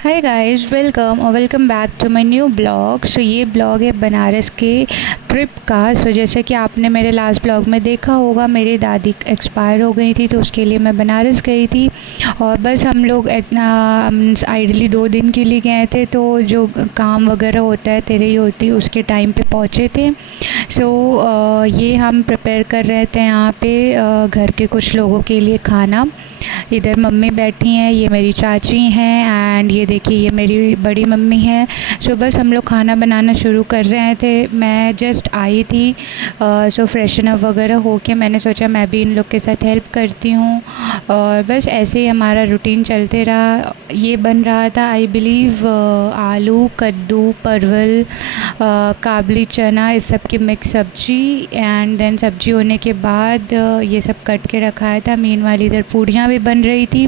Hi guys, welcome back to my new blog. So ये blog है बनारस के trip का। सो जैसे कि आपने मेरे लास्ट ब्लॉग में देखा होगा, मेरी दादी एक्सपायर हो गई थी तो उसके लिए मैं बनारस गई थी। और बस हम लोग इतना आइडली 2 दिन के लिए गए थे, तो जो काम वगैरह होता है तेरे ही होती है उसके टाइम पे पहुँचे थे। सो ये हम प्रिपेयर कर रहे थे यहाँ पे घर के कुछ लोगों के लिए खाना। इधर मम्मी बैठी हैं, ये मेरी चाची हैं, एंड ये देखिए ये मेरी बड़ी मम्मी है। सो बस हम लोग खाना बनाना शुरू कर रहे थे। मैं जस्ट आई थी, सो फ्रेशन अप वगैरह होके मैंने सोचा मैं भी इन लोग के साथ हेल्प करती हूँ। और बस ऐसे ही हमारा रूटीन चलते रहा। ये बन रहा था आई बिलीव आलू, कद्दू, परवल, काबली चना, इस सब की मिक्स सब्जी। एंड देन सब्जी होने के बाद ये सब कट के रखा था। मीन वाली इधर पूड़ियाँ भी बन रही थी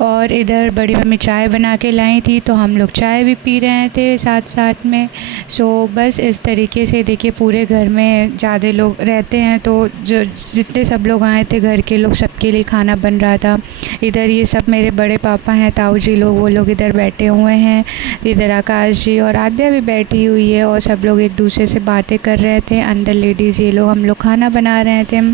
और इधर बड़ी मम्मी चाय बना के लाई थी, तो हम लोग चाय भी पी रहे थे साथ साथ में। सो बस इस तरीके से देखिए, पूरे घर में ज़्यादा लोग रहते हैं तो जो जितने सब लोग आए थे घर के लोग, सबके लिए खाना बन रहा था। इधर ये सब मेरे बड़े पापा हैं, ताऊ जी लोग, वो लोग इधर बैठे हुए हैं। इधर आकाश जी और आद्या भी बैठी हुई है और सब लोग एक दूसरे से बातें कर रहे थे। अंदर लेडीज़ ये लोग, हम लोग खाना बना रहे थे।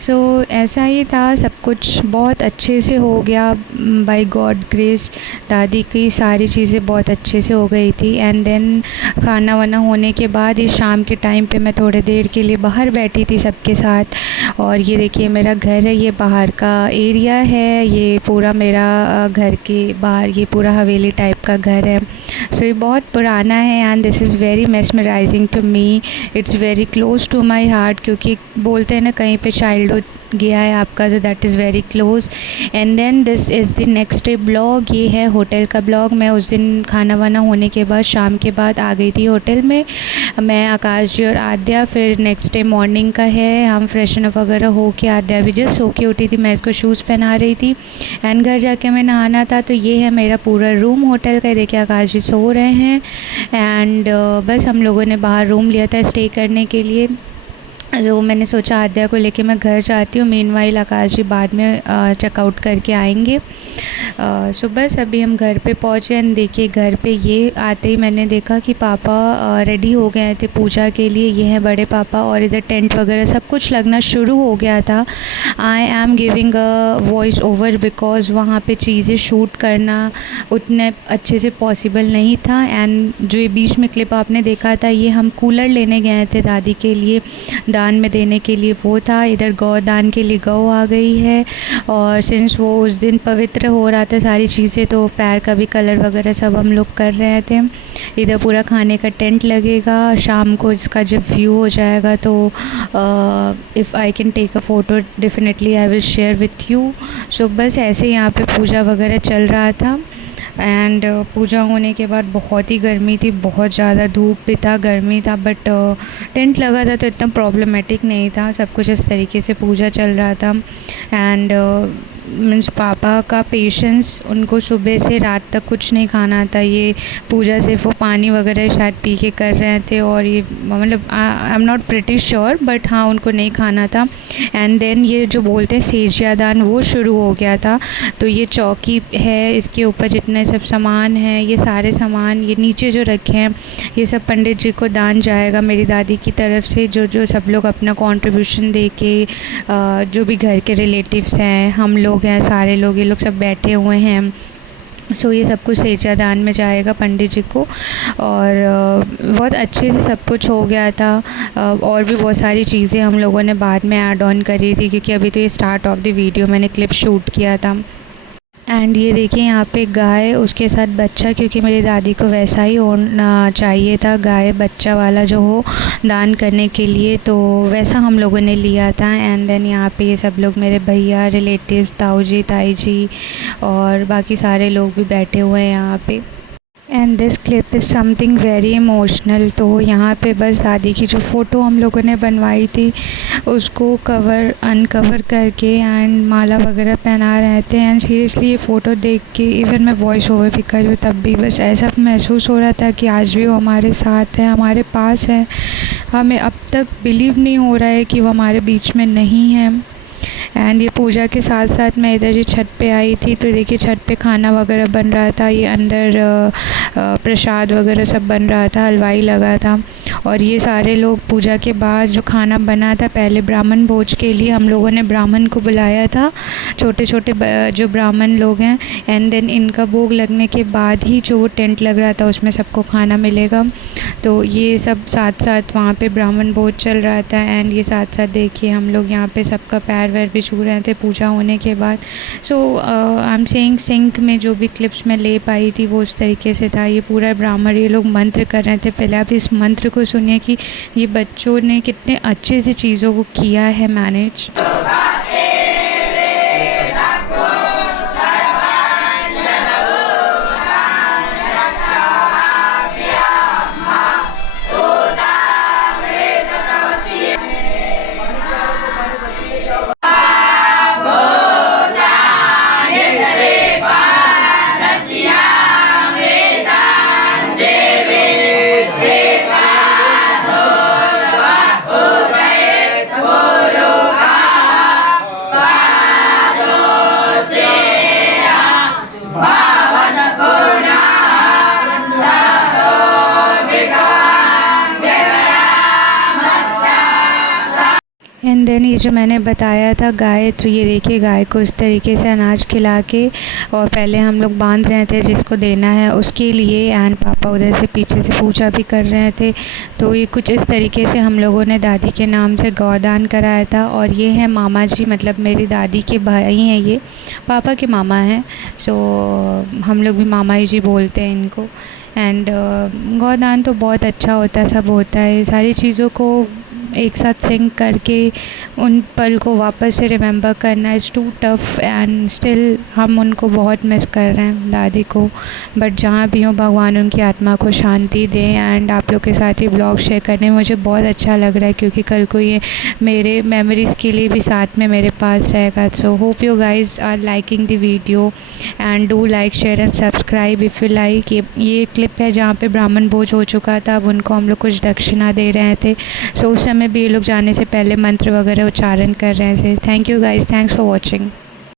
सो ऐसा ही था, सब कुछ बहुत अच्छे से हो गया बाय गॉड ग्रेस। दादी की सारी चीज़ें बहुत अच्छे से हो गई थी। एंड देन खाना वाना होने के बाद ये शाम के टाइम पे मैं थोड़ी देर के लिए बाहर बैठी थी सबके साथ। और ये देखिए मेरा घर है, ये बाहर का एरिया है, ये पूरा मेरा घर के बाहर ये पूरा हवेली टाइप का घर है। सो ये बहुत पुराना है and this is very mesmerising to me. It's very close to my heart, क्योंकि बोलते हैं ना कहीं पे चाइल्डहुड गया है आपका, तो that is very close. And then this is the next day blog. ये है होटल का ब्लॉग। मैं उस दिन खाना वाना होने के बाद शाम के बाद आ गई थी होटल में, मैं, आकाश जी और आद्या। फिर नेक्स्ट डे मॉर्निंग का है, हम फ्रेशन अप वगैरह हो के, आद्या भी जस्ट सो के उठी थी, मैं इसको शूज़ पहना रही थी एंड घर जाके मैं नहाना था। तो ये है मेरा पूरा रूम होटल का। देखिए आकाश जी सो रहे हैं एंड बस हम लोगों ने बाहर रूम लिया था स्टे करने के लिए। जो मैंने सोचा आद्या को लेके मैं घर जाती हूँ, मीनवाइल आकाश जी बाद में चेकआउट करके आएंगे। सो बस अभी हम घर पे पहुँचे एंड देखिए घर पे ये आते ही मैंने देखा कि पापा रेडी हो गए थे पूजा के लिए। ये हैं बड़े पापा और इधर टेंट वगैरह सब कुछ लगना शुरू हो गया था। I am giving a voice over because वहाँ पे चीज़ें शूट करना उतने अच्छे से पॉसिबल नहीं था। एंड जो ये बीच में क्लिप आपने देखा था, ये हम कूलर लेने गए थे दादी के लिए, दान में देने के लिए वो था। इधर गौ दान के लिए गौ आ गई है और सिंस वो उस दिन पवित्र हो रहा था सारी चीज़ें, तो पैर का भी कलर वगैरह सब हम लोग कर रहे थे। इधर पूरा खाने का टेंट लगेगा शाम को, इसका जब व्यू हो जाएगा तो if I can take a photo definitely I will share with you. So बस ऐसे यहाँ पे पूजा वगैरह चल रहा था। एंड पूजा होने के बाद बहुत ही गर्मी थी, बहुत ज़्यादा धूप भी था, गर्मी था, बट टेंट लगा था तो इतना प्रॉब्लमेटिक नहीं था। सब कुछ इस तरीके से पूजा चल रहा था। एंड मीन्स पापा का पेशेंस, उनको सुबह से रात तक कुछ नहीं खाना था। ये पूजा सिर्फ वो पानी वगैरह शायद पी के कर रहे थे, और ये मतलब I am not pretty sure, but हाँ उनको नहीं खाना था। एंड देन ये जो बोलते हैं सेजियादान, वो शुरू हो गया था। तो ये चौकी है, इसके ऊपर जितने सब सामान हैं, ये सारे सामान ये नीचे जो रखे हैं, ये सब पंडित जी को दान जाएगा मेरी दादी की तरफ से। जो जो सब लोग अपना कंट्रीब्यूशन दे के, जो भी घर के रिलेटिव्स हैं, हम लोग हैं, सारे लोग, ये लोग सब बैठे हुए हैं। सो ये सब कुछ सेजा दान में जाएगा पंडित जी को। और बहुत अच्छे से सब कुछ हो गया था। और भी बहुत सारी चीज़ें हम लोगों ने बाद में ऐड ऑन करी थी, क्योंकि अभी तो ये स्टार्ट ऑफ द वीडियो मैंने क्लिप शूट किया था। एंड ये देखिए यहाँ पे गाय, उसके साथ बच्चा, क्योंकि मेरी दादी को वैसा ही होना चाहिए था, गाय बच्चा वाला जो हो दान करने के लिए, तो वैसा हम लोगों ने लिया था। एंड देन यहाँ पे ये सब लोग, मेरे भैया, रिलेटिव्स, ताऊ जी, ताई जी और बाकी सारे लोग भी बैठे हुए हैं यहाँ पे। And this clip is something very emotional. तो यहाँ पे बस दादी की जो फ़ोटो हम लोगों ने बनवाई थी उसको अनकवर करके एंड माला वगैरह पहना रहे थे। एंड सीरियसली ये फ़ोटो देख के इवन मैं वॉइस ओवर भी कर रही हूँ तब भी बस ऐसा महसूस हो रहा था कि आज भी वो हमारे साथ है, हमारे पास है। हमें अब तक बिलीव नहीं हो रहा है कि वो हमारे बीच में नहीं है। एंड ये पूजा के साथ साथ मैं इधर ही छत पे आई थी, तो देखिए छत पे खाना वगैरह बन रहा था। ये अंदर प्रसाद वगैरह सब बन रहा था, हलवाई लगा था। और ये सारे लोग पूजा के बाद जो खाना बना था, पहले ब्राह्मण भोज के लिए हम लोगों ने ब्राह्मण को बुलाया था, छोटे छोटे जो ब्राह्मण लोग हैं। एंड देन इनका भोग लगने के बाद ही जो टेंट लग रहा था उसमें सबको खाना मिलेगा। तो ये सब साथ साथ वहाँ पे ब्राह्मण भोज चल रहा था। एंड ये साथ साथ देखिए हम लोग यहाँ पे सबका पैर वैर भी छू रहे थे पूजा होने के बाद। सो आई एम सेइंग सिंक में जो भी क्लिप्स मैं ले पाई थी वो उस तरीके से था। ये पूरा ब्राह्मण ये लोग मंत्र कर रहे थे। पहले आप इस मंत्र को सुनिए कि ये बच्चों ने कितने अच्छे से चीज़ों को किया है मैनेज। एंड देन ये जो मैंने बताया था गाय, तो ये देखिए गाय को इस तरीके से अनाज खिला के, और पहले हम लोग बांध रहे थे जिसको देना है उसके लिए। एंड पापा उधर से पीछे से पूजा भी कर रहे थे। तो ये कुछ इस तरीके से हम लोगों ने दादी के नाम से गौदान कराया था। और ये हैं मामा जी, मतलब मेरी दादी के भाई हैं, ये पापा के मामा हैं। सो हम लोग भी मामा ही जी बोलते हैं इनको। एंड गौदान तो बहुत अच्छा होता है, सब होता है। सारी चीज़ों को एक साथ सिंक करके उन पल को वापस से रिमेंबर करना is too tough. And still हम उनको बहुत मिस कर रहे हैं, दादी को। बट जहाँ भी हो भगवान उनकी आत्मा को शांति दें। एंड आप लोग के साथ ये ब्लॉग शेयर करने में मुझे बहुत अच्छा लग रहा है, क्योंकि कल को ये मेरे मेमोरीज़ के लिए भी साथ में मेरे पास रहेगा। So hope you guys are liking the video and do like share and subscribe if you like. ये क्लिप है जहाँ पे ब्राह्मण भोज हो चुका था, अब उनको हम लोग कुछ दक्षिणा दे रहे थे। सो उस समय भी ये लोग जाने से पहले मंत्र वगैरह उच्चारण कर रहे थे। Thank you guys, thanks for watching.